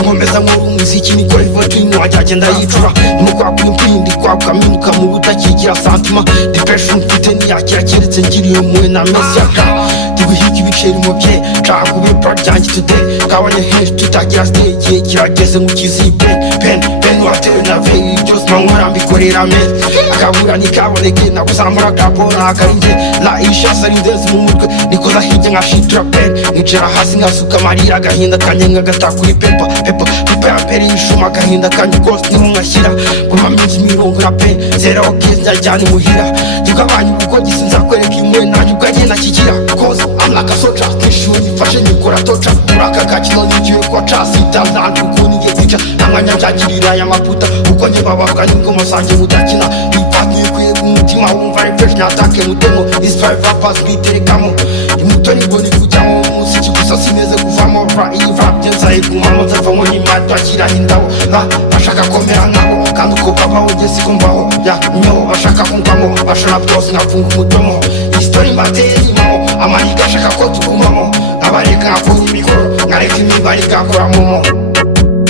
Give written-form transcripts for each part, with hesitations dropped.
nkomeza nkora umuziki niko ivotinyo wanjye agenda yicura nimukwakuye impindi kwakukaminduka mu butakigira santima depression mfite ntiyakira keretse ngiriye muwe na mesiaka tiguhiga ibiceri mu bye nshaka kuba impra ryanjye today kabanye henshi tutagira stage kirageze ngo kizipe pen watewe na veyi byose mankora mbikorera meza akabura nikaboneke nakuzamura kapona akarinjye la ishasa rindezi mu mutwe nikoza hirya nkashitura pen nkicara hasi nkasuka amarira agahinda kanjye nkagata kuri pepa ya peri y'ishuma agahinda kanjye rwose niho nkashyira kuma minsi mirongo na pen zera okezi njyajyana imuhira tukabanye ubwo gisi nzakwereka imwe nanjye ubwanjye nakikira cause I'm like a soldier nk'ishuri mfashe nikora toca muri aka gakino nigiye kwa casita ntantu ukuntu ngiye kwica nta mwanya byagirira aya maputa uko njye babavuga nibwo musange mudakina bipatniye kwiye ku mutima wumva ari fresh natake mutemo these five rappers biterekamo imuto nibwo nikujyamo umuziki gusa sineze kuvamo ra iyi rap nzaye kumamo nzavamo n'imata akiraho indabo bashaka komera nkabo kandi uko babaho njye siko mbaho nyobo bashaka kumvamo bashona byose nkafunga umudomo iyi story mbateye imamo amaniga ashaka ko tugumamo abareka nkakora imikoro nkareka imibare igakora momo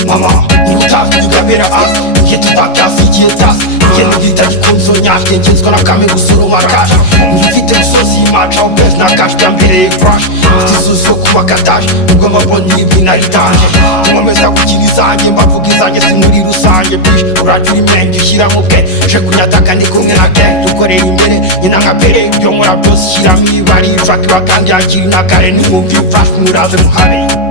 mama nibutafu tugabera asi igihe tutabyasi igihe tasi igihe nigita gikunzo nyafite ngenzwa na kame gusoroma kashi ngifite musozi y'imaca aho bezi na kashi byambereye crash mfite izuzi yo kubaka daje nubwo mbabonye ibi naritanje nkomeza kugira izanjye mbavuga izanjye si muri rusange bish uragira imenge ushyira mu bwe je kunyataka ni kumwe na gang dukorera imbere nyina nka pere ibyo nkora byose shyiramo ibari track bakandi yakiri na kare nimwumva imfashwe muraze muhabe